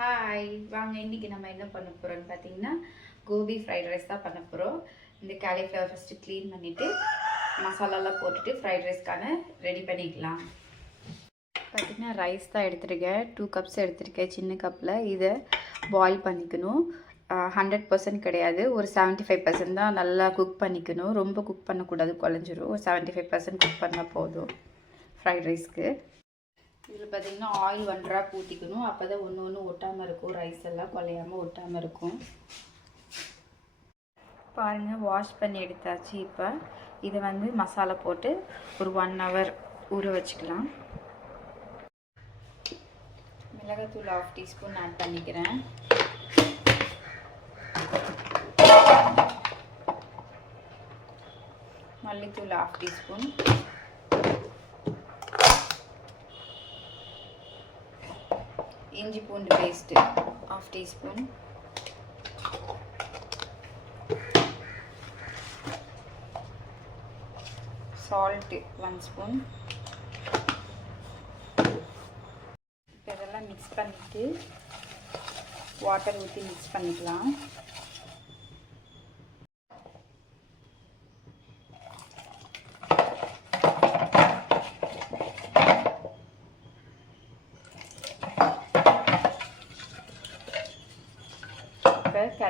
Hi வாங்க இன்னைக்கு நம்ம என்ன பண்ண போகிறோம்னு பார்த்தீங்கன்னா கோபி ஃப்ரைட் ரைஸ் தான் பண்ண போகிறோம் இந்த காலிஃப்ளவர் ஃபஸ்ட்டு க்ளீன் பண்ணிவிட்டு மசாலாலாம் போட்டுட்டு ஃப்ரைட் ரைஸ்க்கான ரெடி பண்ணிக்கலாம். பார்த்திங்கன்னா ரைஸ் தான் எடுத்திருக்கேன். டூ கப்ஸ் எடுத்திருக்கேன் சின்ன கப்பில் இதை பாயில் பண்ணிக்கணும். ஹண்ட்ரட் பர்சன்ட் கிடையாது. ஒரு செவன்ட்டி ஃபைவ் பர்சன்ட் தான் நல்லா குக் பண்ணிக்கணும். ரொம்ப குக் பண்ணக்கூடாது குழஞ்சிரும். ஒரு செவன்ட்டி ஃபைவ் பர்சன்ட் குக் பண்ணால் போதும் ஃப்ரைட் ரைஸ்க்கு இதில் பார்த்தீங்கன்னா ஆயில் ஒன்றாக பூத்திக்கணும் ஊற்றிக்கணும் அப்போ தான் ஒன்று ஒன்று ஒட்டாமல் இருக்கும். ரைஸ் எல்லாம் கொலையாமல் ஒட்டாமல் இருக்கும். பாருங்கள் வாஷ் பண்ணி எடுத்தாச்சு இப்போ. இதை வந்து மசாலா போட்டு ஒரு ஒன் ஹவர் ஊற வச்சுக்கலாம். மிளகாத்தூள் ஆஃப் டீஸ்பூன் ஆட் பண்ணிக்கிறேன். மல்லித்தூள் ஆஃப் டீஸ்பூன் இஞ்சி பூண்டு paste half teaspoon salt one spoon இப்போ இதெல்லாம் மிக்ஸ் பண்ணிவிட்டு வாட்டர் ஊற்றி மிக்ஸ் பண்ணிக்கலாம்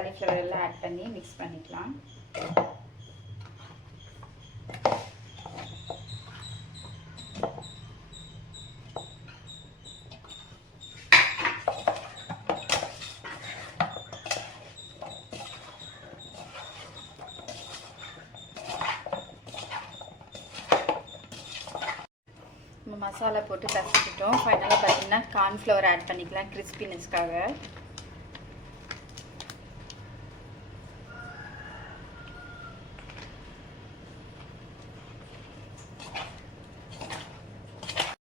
இப்போ காலிஃப்ளவர் எல்லாம் ஆட் பண்ணி மிக்ஸ் பண்ணிக்கலாம். நம்ம மசாலா போட்டு கசிக்கிட்டோம் ஃபைனலாக பார்த்தீங்கன்னா கார்ன்ஃப்ளவர் ஆட் பண்ணிக்கலாம். கிறிஸ்பினஸ்க்காக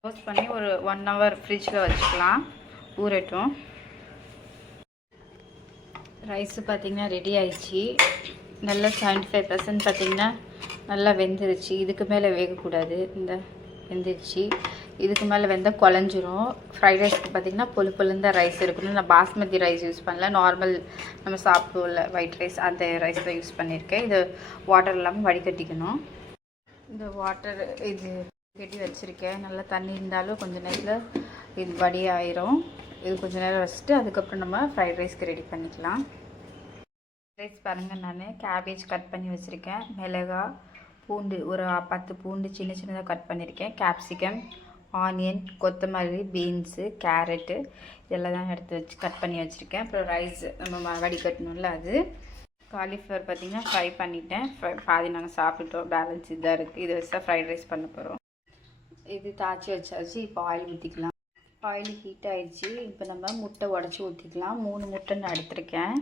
க்ளோஸ் பண்ணி ஒரு ஒன் ஹவர் ஃப்ரிட்ஜில் வச்சுக்கலாம். ஊறட்டும். ரைஸு பார்த்திங்கன்னா ரெடி ஆயிடுச்சு. நல்லா செவன்ட்டி ஃபைவ் பர்சன்ட் பார்த்திங்கன்னா நல்லா வெந்துருச்சு. இதுக்கு மேலே வேகக்கூடாது. இந்த வெந்துருச்சு. இதுக்கு மேலே வெந்தால் குழஞ்சிரும். ஃப்ரைட் ரைஸ்க்கு பார்த்திங்கன்னா பொழு பொழுந்த ரைஸ் இருக்கணும். நான் பாஸ்மதி ரைஸ் யூஸ் பண்ணல. நார்மல் நம்ம சாப்பிடுவோம்ல ஒயிட் ரைஸ் அந்த ரைஸ் தான் யூஸ் பண்ணியிருக்கேன். இது வாட்டர் இல்லாமல் வடிகட்டிக்கணும். இந்த வாட்டர் இது கட்டி வச்சுருக்கேன். நல்லா தண்ணி இருந்தாலும் கொஞ்சம் நேரத்தில் இது வடி ஆயிரும். இது கொஞ்சம் நேரம் வச்சுட்டு அதுக்கப்புறம் நம்ம ஃப்ரைட் ரைஸ்க்கு ரெடி பண்ணிக்கலாம். ரைஸ் பாருங்கள் நான் கேபேஜ் கட் பண்ணி வச்சுருக்கேன். மிளகாய் பூண்டு ஒரு பத்து பூண்டு சின்ன சின்னதாக கட் பண்ணியிருக்கேன் கேப்சிகம் ஆனியன் கொத்தமல்லி பீன்ஸு கேரட்டு இதெல்லாம் தான் எடுத்து வச்சு கட் பண்ணி வச்சுருக்கேன். அப்புறம் ரைஸ் நம்ம வடிகட்டணும்ல அது. காலிஃப்ளவர் பார்த்திங்கன்னா ஃப்ரை பண்ணிட்டேன். ஃப்ரை பாதி நாங்கள் சாப்பிட்டோம் பேலன்ஸ் இதாக இருக்குது இதை வச்சு தான் ஃப்ரைட் ரைஸ் பண்ண போகிறோம் இது தாச்சி வச்சாச்சு இப்போ ஆயில் ஊற்றிக்கலாம் ஆயில் ஹீட் ஆயிடுச்சு. இப்போ நம்ம முட்டை உடச்சி ஊற்றிக்கலாம் மூணு முட்டை நான் எடுத்திருக்கேன்.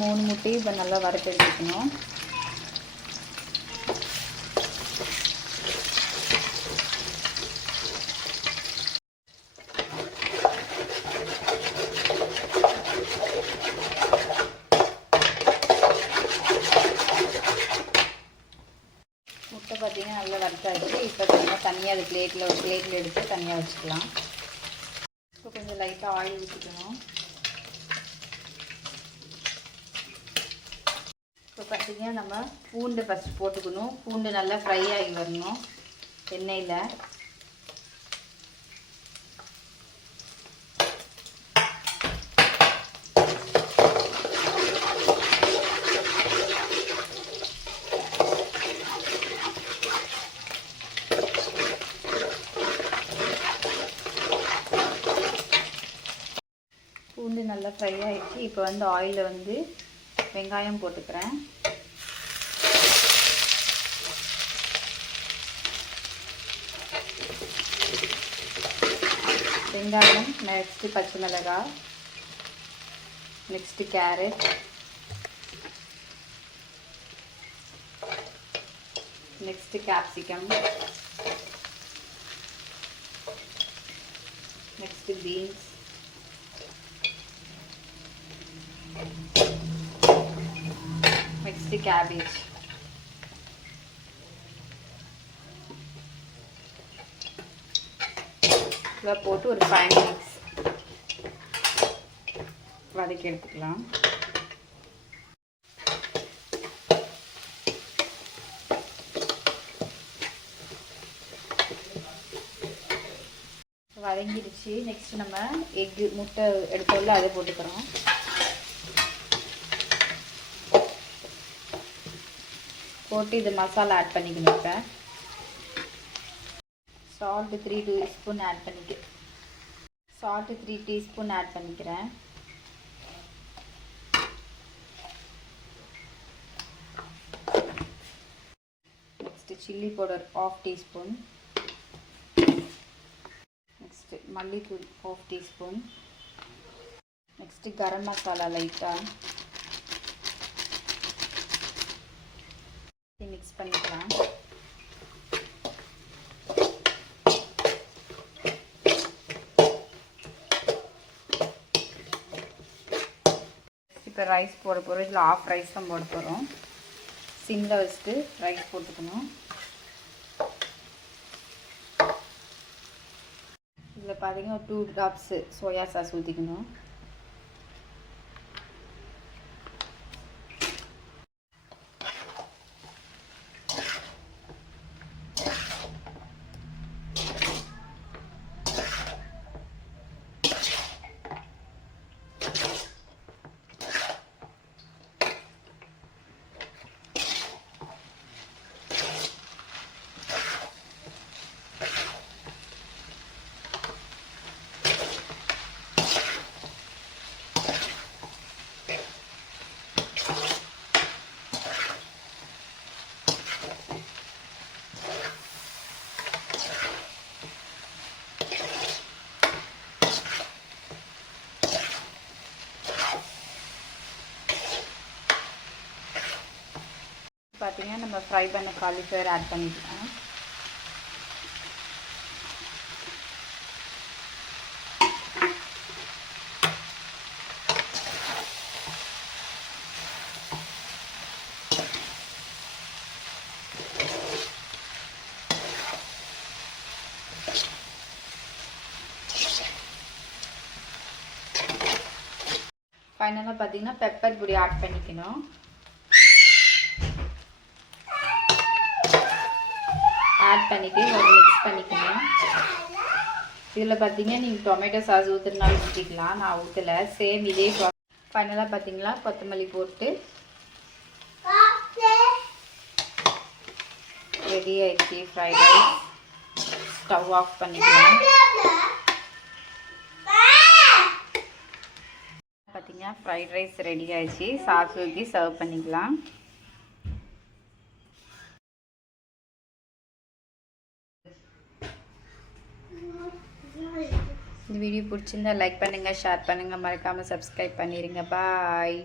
மூணு முட்டையும் இப்போ நல்லா வறுத்து எடுத்துக்கணும். முட்டை பார்த்தீங்கன்னா நல்லா வறுத்தாச்சு. இப்போ பார்த்தீங்கன்னா தனியாக அது பிளேட்டில் ஒரு பிளேட்டில் எடுத்து தனியாக வச்சுக்கலாம். இப்போ கொஞ்சம் லைட்டாக ஆயில் ஊற்றிக்கணும் இப்போ பார்த்தீங்கன்னா நம்ம பூண்டு ஃபஸ்ட்டு போட்டுக்கணும். பூண்டு நல்லா ஃப்ரை ஆகி வரணும். எண்ணெயில். பூண்டு நல்லா ஃப்ரை ஆகிடுச்சு இப்போ வந்து ஆயிலில் வந்து வெங்காயம் போட்டுக்கிறேன். வெங்காயம் நெக்ஸ்ட்டு பச்சை மிளகாய் next carrot next capsicum next beans next இதை போட்டு ஒரு ஃபைவ் மினிட்ஸ் வதக்கி எடுத்துக்கலாம். வதங்கிடுச்சு. நெக்ஸ்ட் நம்ம எக்கு முட்டை எடுத்தோம்ல அதை போட்டுக்கிறோம். போட்டு இது மசாலா ஆட் பண்ணிக்கணும் இப்போ. சால்ட்டு த்ரீ டீஸ்பூன் ஆட் பண்ணிக்க. சால்ட்டு த்ரீ டீஸ்பூன் ஆட் பண்ணிக்கிறேன். Next chilli powder half teaspoon next மல்லித்தூள் half teaspoon next garam masala லைட்டாக மிக்ஸ் பண்ணிக்கலாம். இப்போ ரைஸ் போட போகிறோம் இதில் ஆஃப் ரைஸ் தான் போட போகிறோம் சிம்மில் வச்சுட்டு ரைஸ் போட்டுக்கணும். இதில் பார்த்தீங்கன்னா டூ ட்ராப்ஸு சோயா சாஸ் ஊற்றிக்கணும் பார்த்தீங்கன்னா நம்ம ஃப்ரை பண்ண காலிஃப்ளவர் ஆட் பண்ணிக்கலாம். ஃபைனலாக பார்த்தீங்கன்னா பெப்பர் பொடி ஆட் பண்ணிக்கணும். ஆட் பண்ணிவிட்டு ஒரு மிக்ஸ் பண்ணிக்கணும் இதில் பார்த்தீங்கன்னா நீங்கள் டொமேட்டோ சாஸ் ஊற்றுறனாலும் ஊற்றிக்கலாம் நான் ஊற்றலை சேம் இதே ஃபைனலாக பார்த்தீங்களா கொத்தமல்லி போட்டு. ரெடி ஆயிடுச்சு. ஃப்ரைட் ரைஸ் ஸ்டவ் ஆஃப் பண்ணிக்கலாம். பார்த்தீங்கன்னா ஃப்ரைட் ரைஸ் ரெடி ஆயிடுச்சு. சாஸ் ஊற்றி சர்வ் பண்ணிக்கலாம். இந்த வீடியோ பிடிச்சிருந்தா லைக் பண்ணுங்கள் ஷேர் பண்ணுங்கள் மறக்காமல் சப்ஸ்கிரைப் பண்ணிடுங்க பாய்